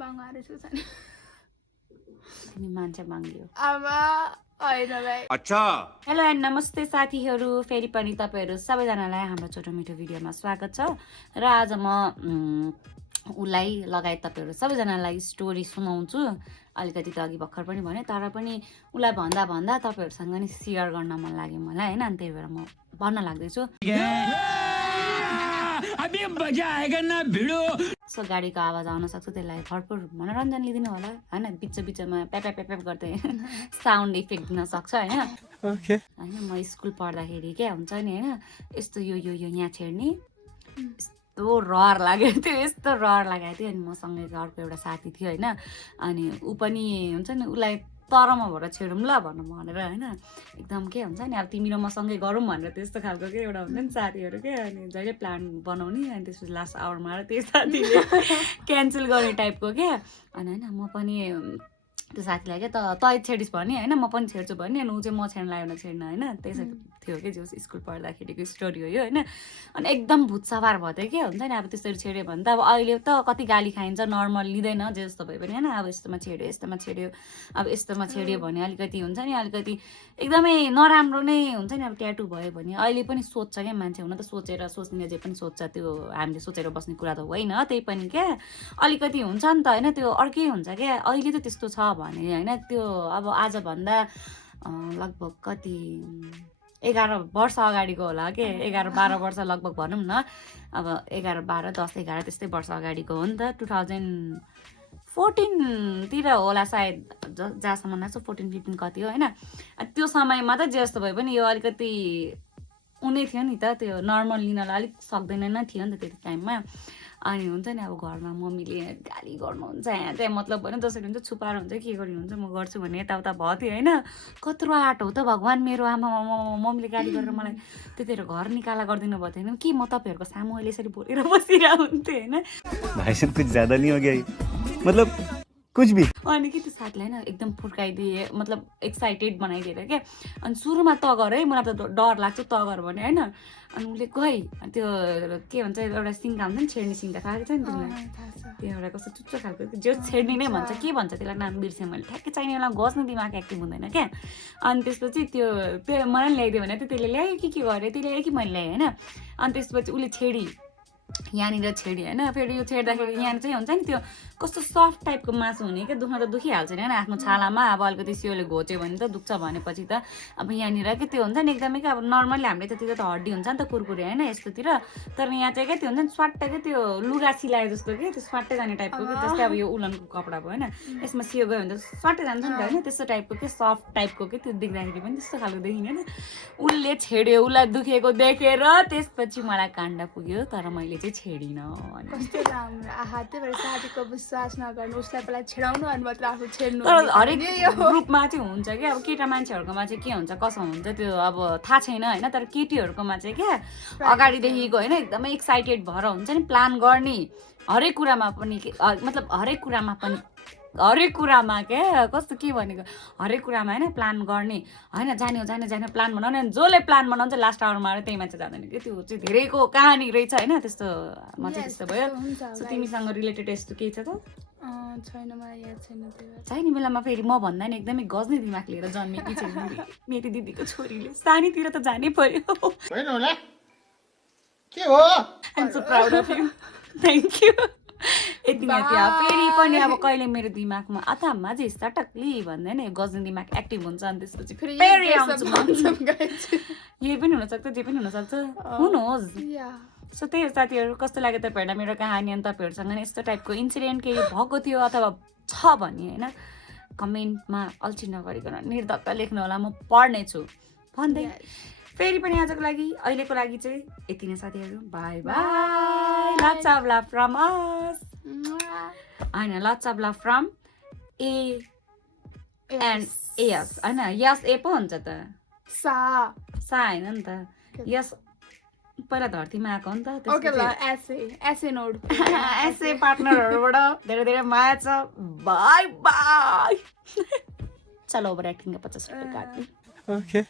बाङ्गारे छु छ नि तिमी मान्छे माग्यो आमा हैन भाइ अच्छा हेलो एन्ड नमस्ते साथीहरू फेरि पनि तपाईहरु सबैजनालाई हाम्रो छोटो मिठो भिडियोमा स्वागत छ र आज म उलाई लगायत तपाईहरु सबैजनालाई स्टोरी सुनाउँछु अलिकति त अघि भर्खर पनि भने तर पनि उलाई भन्दा भन्दा तपाईहरुसँग नि शेयर गर्न मन लाग्यो मलाई हैन अनि त्यही भएर म भन्न लाग्दैछु अभी मजा आएगा ना भिडो सो गाडीको आवाज आउन सक्छ त्यसलाई भरपुर मनोरञ्जन लिदिनु होला हैन बिचमा प्याप प्याप गर्दै साउन्ड इफेक्ट दिन सक्छ हैन ओके हैन म स्कुल पढ्दाखेरि के हुन्छ नि हैन यस्तो यो यहाँ छेड्ने यस्तो रहर लाग्यो थियो यस्तो रहर लागेको थियो अनि मसँगै अर्को एउटा साथी थियो हैन अनि उ पनि हुन्छ नि उलाई तरमा भएर छेडौँ ल भनेर हैन एकदम के हुन्छ नि अब तिमी र मसँगै गरौँ भनेर त्यस्तो खालको के एउटा हुन्छ नि साथीहरू के अनि जहिले प्लान बनाउने अनि त्यसपछि लास्ट आवरमा त्यही साथीले क्यान्सल गर्ने टाइपको के अनि हैन म पनि त्यो साथीलाई के तै छेडिस् भने हैन म पनि छेड्छु भने अनि उ चाहिँ म छेड्न लाग्यो भने छेड्न हैन त्यसै थियो के जो स्कुल पढ्दाखेरिको स्टोरी हो यो हैन अनि एकदम भूत सवार भयो त्यो के हुन्छ नि अब त्यसरी छेड्यो भने त अब अहिले त कति गाली खाइन्छ नर्मल लिँदैन जे जस्तो भए पनि हैन अब यस्तोमा छेड्यो अब यस्तोमा छेड्यो भने अलिकति हुन्छ नि अलिकति एकदमै नराम्रो नै हुन्छ नि अब ट्याटु भयो भने अहिले पनि सोच्छ क्या मान्छे हुन त सोचेर सोच्ने जे पनि सोच्छ त्यो हामीले सोचेर बस्ने कुरा त होइन त्यही पनि क्या अलिकति हुन्छ नि त हैन त्यो अर्कै हुन्छ क्या अहिले त त्यस्तो छ भने हैन त्यो अब आजभन्दा लगभग कति 11 वर्ष अगाडिको होला के 11-12 वर्ष लगभग भनौँ न अब 11-12 10-11 त्यस्तै वर्ष अगाडिको हो नि त 2014 तिर होला सायद जहाँसम्म लाग्छ 14-15 कति हो हैन त्यो समयमा त जे जस्तो भए पनि यो अलिकति उनी थियो नि त त्यो नर्मल लिनलाई अलिक सक्दैन न थियो नि त त्यति टाइममा अनि हुन्छ नि अब घरमा मम्मीले गाली गर्नुहुन्छ यहाँ चाहिँ मतलब होइन जसरी हुन्छ छुपाएर हुन्छ के गरिनुहुन्छ म गर्छु भने यताउता भयो थियो होइन कत्रो आँट हो त भगवान् मेरो आमा मम्मीले गाली गरेर मलाई त्यतिखेर घर निकाला गरिदिनु भएको थिएन कि म तपाईँहरूको सामु अहिले यसरी बोलेर बसिरहेको हुन्थेँ होइन भाइसन कुछ ज्यादा नहीं हो गया मतलब कुछ भी अनि के त्यो साथीलाई होइन एकदम फुर्काइदिए मतलब एक्साइटेड बनाइदिएर क्या अनि सुरुमा त गर है मलाई त डर लाग्छ त गर भने होइन अनि उसले गई त्यो के भन्छ एउटा सिङ्गा हुन्छ नि छेड्ने सिङ्गा थाहा छ नि तिमीलाई त्यो एउटा कस्तो चुच्चो खालको जो छेड्ने नै भन्छ के भन्छ त्यसलाई नाम बिर्सेँ मैले ठ्याक्कै चाहिने बेला गस्ने दिमाग एक्टिभ हुँदैन क्या अनि त्यसपछि त्यो मलाई ल्याइदियो भने त्यसले ल्यायो के गऱ्यो त्यसले ल्यायो कि मैले ल्याएँ होइन अनि त्यसपछि उसले छेडी यहाँनिर छेडी होइन फेरि यो छेड्दाखेरि यहाँ चाहिँ हुन्छ नि त्यो कस्तो सफ्ट टाइपको मासु हुने क्या दुख्न त दुखिहाल्छ नि होइन आफ्नो छालामा अब अलिकति सियोले घोच्यो भने त दुख्छ भनेपछि त अब यहाँनिर के त्यो हुन्छ नि एकदमै क्या अब नर्मली हामीले त्यतिर त हड्डी हुन्छ नि त कुरकुरे होइन यस्तोतिर तर यहाँ चाहिँ क्या त्यो हुन्छ नि स्वाट्टै क्या त्यो लुगा सिलाए जस्तो कि त्यो स्वाट्टै जाने टाइपको कि जस्तै अब यो उलनको कपडा भयो होइन यसमा सियो गयो भने त स्वाट्टै जान्छ नि त होइन त्यस्तो टाइपको के सफ्ट टाइपको के त्यो देख्दाखेरि पनि त्यस्तो खालको देखिने होइन उसले छेड्यो उसलाई दुखेको देखेर त्यसपछि मलाई काण्ड पुग्यो तर मैले चाहिँ छेडिनँ कस्तो राम्रो आहा त्यही भएर साथीको विश्वास नगर्नु उसलाई पहिला छेडाउनु अनि मात्र आफू छेड्नु तर हरेक ग्रुपमा चाहिँ हुन्छ क्या अब केटा मान्छेहरूकोमा चाहिँ के हुन्छ कसो हुन्छ त्यो अब थाहा छैन होइन तर केटीहरूकोमा चाहिँ क्या अगाडिदेखिको होइन एकदमै एक्साइटेड भएर हुन्छ नि प्लान गर्ने हरेक कुरामा पनि मतलब हरेक कुरामा क्या कस्तो के भनेको हरेक कुरामा होइन प्लान गर्ने होइन जाने प्लान बनाउने अनि जसले प्लान बनाउँछ लास्ट आवरमा आएर त्यही मान्छे जाँदैन कि त्यो चाहिँ धेरैको कहानी रहेछ होइन त्यस्तो म चाहिँ त्यस्तो भयो सो तिमीसँग रिलेटेड यस्तो केही छ त छैन मलाई याद छैन त्यो चाहिने बेलामा फेरि म भन्दा नि एकदमै गज्ने दिमाग लिएर जन्मेकी छैन मेरो दिदीको छोरीले सानीतिर त जानै पर्यो होइन होला के हो I am so proud of you thank you यति नै थियो फेरि पनि अब कहिले मेरो दिमागमा अथवा चाहिँ सटक्ली भन्दैन नि गज्ने दिमाग एक्टिभ हुन्छ अनि त्यसपछि फेरि आउँछ यही पनि हुनसक्छ जे पनि हुनसक्छ हुनुहोस् सो त्यही साथीहरू कस्तो लाग्यो तपाईँहरूलाई मेरो कहानी अनि तपाईँहरूसँग नि यस्तो टाइपको इन्सिडेन्ट केही भएको थियो अथवा छ भने होइन कमेन्टमा अल्छी नगरिकन निर्धक्क लेख्नु होला म पढ्नेछु भन्दै फेरि पनि आजको लागि अहिलेको लागि चाहिँ यति नै साथीहरू bye bye lots of love from us होइन lots of love from A and S होइन यस ए पो हुन्छ त सा होइन नि त यस पहिला धरतीमा आएको हो नि त एसए पार्टनरहरूबाट धेरै धेरै माया छ बाई बाई चलो ओभर एक्टिङको 50 रुपियाँ काट्नु ओके